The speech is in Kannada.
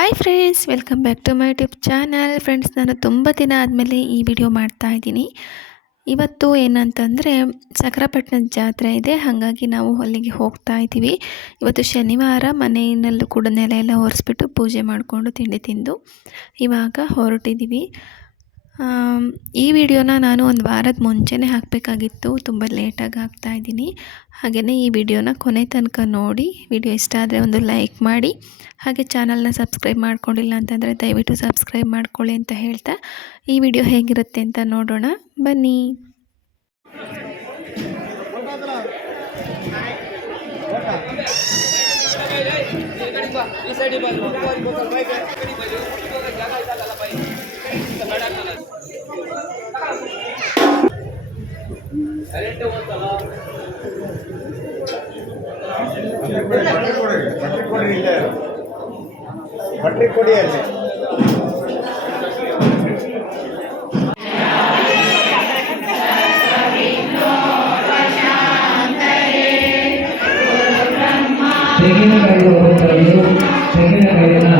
Hi friends, welcome back to my YouTube channel. Friends, ನಾನು ತುಂಬ ದಿನ ಆದಮೇಲೆ ಈ ವಿಡಿಯೋ ಮಾಡ್ತಾ ಇದ್ದೀನಿ. ಇವತ್ತು ಏನಂತಂದರೆ ಚಕ್ರಪಟ್ಟಣದ ಜಾತ್ರೆ ಇದೆ, ಹಾಗಾಗಿ ನಾವು ಅಲ್ಲಿಗೆ ಹೋಗ್ತಾ ಇದ್ದೀವಿ. ಇವತ್ತು ಶನಿವಾರ, ಮನೆಯಲ್ಲೂ ಕೂಡ ನೆಲ ಎಲ್ಲ ಒರೆಸ್ಬಿಟ್ಟು ಪೂಜೆ ಮಾಡಿಕೊಂಡು ತಿಂಡಿ ತಿಂದು ಇವಾಗ ಹೊರಟಿದ್ದೀವಿ. ಈ ವಿಡಿಯೋನ ನಾನು ಒಂದು ವಾರದ ಮುಂಚೆನೇ ಹಾಕಬೇಕಾಗಿತ್ತು, ತುಂಬ ಲೇಟಾಗಿ ಹಾಕ್ತಾಯಿದ್ದೀನಿ. ಹಾಗೆಯೇ ಈ ವಿಡಿಯೋನ ಕೊನೆ ತನಕ ನೋಡಿ. ವಿಡಿಯೋ ಇಷ್ಟ ಆದರೆ ಒಂದು ಲೈಕ್ ಮಾಡಿ, ಹಾಗೆ ಚಾನಲ್ನ ಸಬ್ಸ್ಕ್ರೈಬ್ ಮಾಡ್ಕೊಂಡಿಲ್ಲ ಅಂತಂದರೆ ದಯವಿಟ್ಟು ಸಬ್ಸ್ಕ್ರೈಬ್ ಮಾಡ್ಕೊಳ್ಳಿ ಅಂತ ಹೇಳ್ತಾ ಈ ವಿಡಿಯೋ ಹೇಗಿರುತ್ತೆ ಅಂತ ನೋಡೋಣ ಬನ್ನಿ. ಬಟ್ರಿ ಕೊಡಿ ಅಲ್ಲಿ. ತೆಂಗಿನಕಾಯಿ ತೆಂಗಿನಕಾಯಿನ